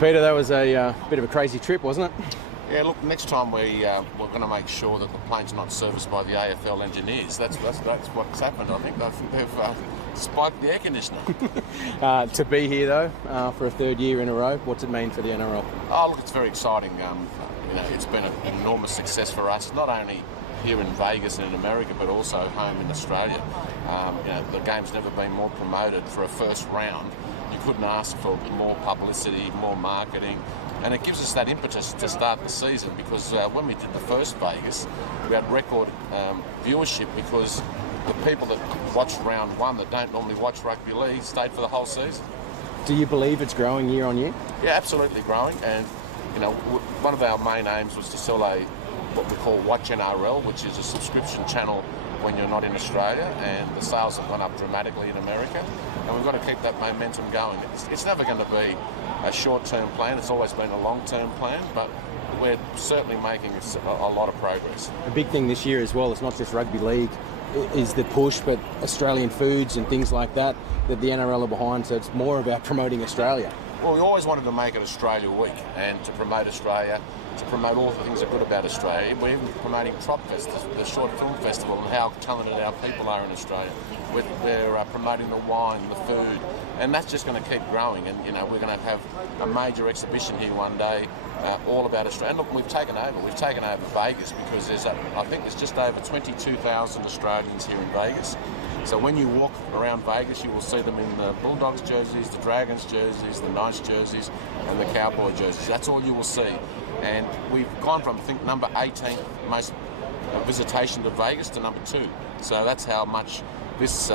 Peter, that was a bit of a crazy trip, wasn't it? Yeah, look, next time we're going to make sure that the plane's not serviced by the AFL engineers. That's what's happened. I think they've spiked the air conditioner. To be here, though, for a third year in a row, what's it mean for the NRL? Oh, look, it's very exciting. It's been an enormous success for us, not only here in Vegas and in America, but also home in Australia. The game's never been more promoted for a first round. You couldn't ask for more publicity, more marketing, and it gives us that impetus to start the season, because when we did the first Vegas, we had record viewership because the people that watched round one that don't normally watch rugby league stayed for the whole season. Do you believe it's growing year on year? Yeah, absolutely growing, and one of our main aims was to sell what we call Watch NRL, which is a subscription channel when you're not in Australia, and the sales have gone up dramatically in America, and we've got to keep that momentum going. It's never going to be a short-term plan, it's always been a long-term plan, but we're certainly making a lot of progress. A big thing this year as well, it's not just rugby league, is the push, but Australian foods and things like that the NRL are behind, so it's more about promoting Australia. Well, we always wanted to make it Australia Week and to promote Australia, to promote all the things that are good about Australia. We're even promoting Tropfest, the short film festival, and how talented our people are in Australia. We're promoting the wine, the food, and that's just going to keep growing. And we're going to have a major exhibition here one day, all about Australia. And look, we've taken over Vegas, because I think there's just over 22,000 Australians here in Vegas. So when you walk around Vegas, you will see them in the Bulldogs jerseys, the Dragons jerseys, the Knights jerseys, and the Cowboy jerseys. That's all you will see. And we've gone from, I think, number 18 most visitation to Vegas to number 2. So that's how much this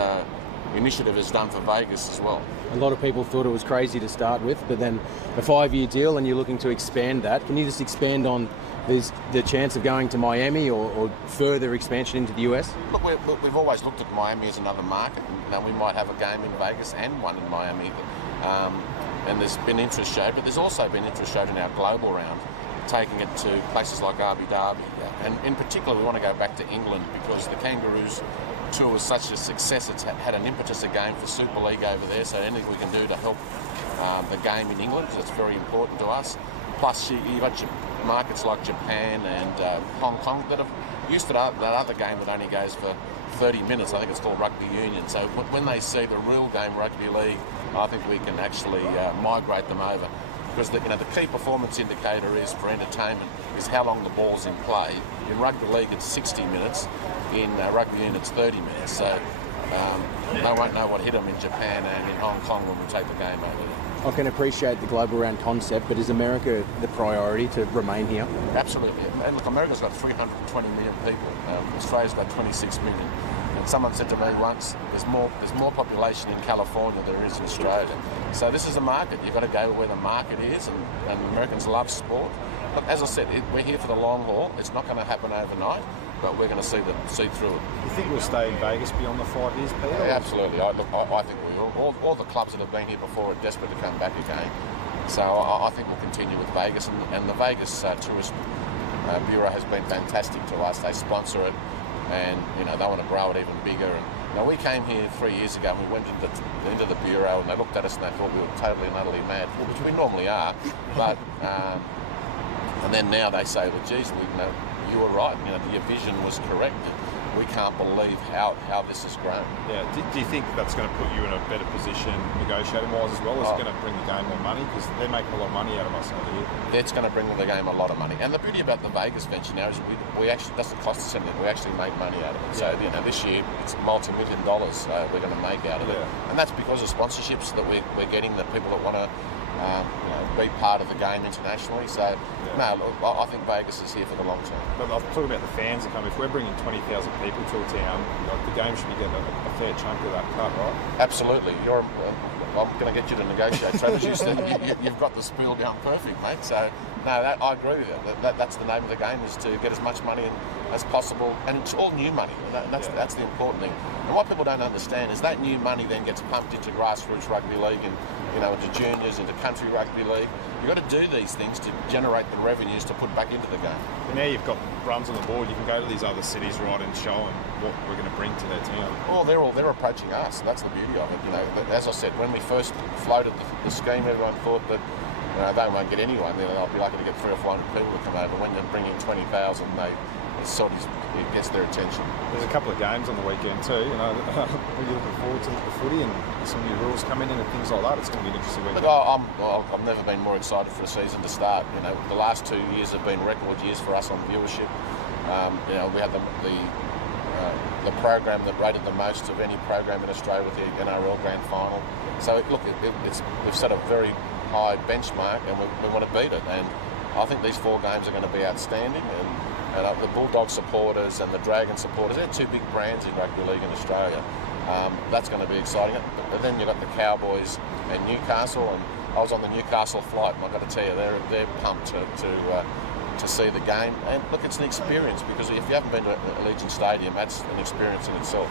initiative has done for Vegas as well. A lot of people thought it was crazy to start with, but then a 5-year deal and you're looking to expand that. Can you just expand on the chance of going to Miami or further expansion into the US? Look, we've always looked at Miami as another market. We might have a game in Vegas and one in Miami. And there's been interest showed, but there's also been interest showed in our global round, taking it to places like Abu Dhabi. And in particular, we want to go back to England, because the Kangaroos tour was such a success. It's had an impetus again for Super League over there, so anything we can do to help the game in England, because it's very important to us. Plus, you've got markets like Japan and Hong Kong that have used to that other game that only goes for 30 minutes. I think it's called Rugby Union. So when they see the real game, Rugby League, I think we can actually migrate them over. Because the key performance indicator is for entertainment is how long the ball's in play. In Rugby League it's 60 minutes, in Rugby Union it's 30 minutes. So they won't know what hit them in Japan and in Hong Kong when we take the game over there. I can appreciate the global round concept, but is America the priority to remain here? Absolutely. And look, America's got 320 million people. Australia's got 26 million. And someone said to me once, there's more population in California than there is in Australia. So this is a market. You've got to go where the market is, and Americans love sport. But as I said, we're here for the long haul. It's not going to happen overnight, but we're going to see through it. You think we'll stay in Vegas beyond the 5 years, Peter? Yeah, absolutely. I think we will. All the clubs that have been here before are desperate to come back again. So I think we'll continue with Vegas. And the Vegas Tourist Bureau has been fantastic to us. They sponsor it, and they want to grow it even bigger. And we came here 3 years ago, and we went into the bureau, and they looked at us and they thought we were totally and utterly mad, which we normally are. But and then now they say, well, geez, you were right. Your vision was correct. We can't believe how this has grown. Yeah. Do you think that's going to put you in a better position negotiating-wise as well? Is it going to bring the game more money? Because they're making a lot of money out of us over here. It's going to bring the game a lot of money. And the beauty about the Vegas venture now is we actually, doesn't cost us anything. We actually make money out of it. So this year it's multi-million dollars we're going to make out of it. And that's because of sponsorships that we're getting, the people that want to be part of the game internationally. So, no, look, I think Vegas is here for the long term. But I'm talking about the fans that come. If we're bringing 20,000 people to a town, the game should get a fair chunk of that cut, right? Absolutely. I'm going to get you to negotiate. So you've got the spiel down perfect, mate. So, no, I agree with you. That's the name of the game, is to get as much money as possible, and it's all new money. That's the important thing. And what people don't understand is that new money then gets pumped into Grassroots Rugby League and into juniors, into country rugby league. You've got to do these things to generate the revenues to put back into the game. And now you've got runs on the board. You can go to these other cities, right, and show them what we're going to bring to their town. Well, they're approaching us. That's the beauty of it. As I said, when we first floated the scheme, everyone thought that they won't get anyone. They'll be lucky to get 300 or 400 people to come over. When you bring in 20,000, it gets their attention. There's a couple of games on the weekend too. Are you looking forward to the footy and some new rules coming in and things like that? It's going to be an interesting weekend. I've never been more excited for a season to start. The last 2 years have been record years for us on viewership. We had the program that rated the most of any program in Australia with the NRL Grand Final. So we've set a very high benchmark, and we want to beat it. And I think these 4 games are going to be outstanding. And the Bulldog supporters and the Dragon supporters, they're 2 big brands in rugby league in Australia. That's going to be exciting. But then you've got the Cowboys and Newcastle, and I was on the Newcastle flight, and I've got to tell you, they're pumped to see the game. And look, it's an experience, because if you haven't been to Allegiant Stadium, that's an experience in itself.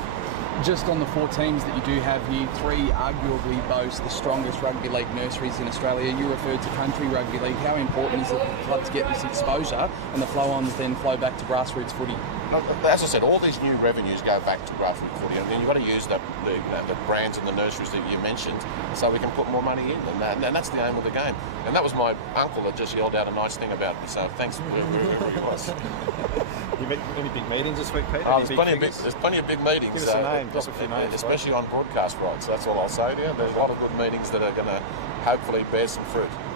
Just on the 4 teams that you do have here, 3 arguably boast the strongest rugby league nurseries in Australia. You referred to country rugby league. How important is it for the clubs to get this exposure and the flow-ons then flow back to grassroots footy? As I said, all these new revenues go back to grassroots footy, and then you've got to use the brands and the nurseries that you mentioned so we can put more money in, and that's the aim of the game. And that was my uncle that just yelled out a nice thing about me, so thanks wherever he was. You met any big meetings this week, Pete? There's plenty of big meetings. Give us a name, just a few names. Especially on broadcast rights, that's all I'll say to you. There's a lot of good meetings that are going to hopefully bear some fruit.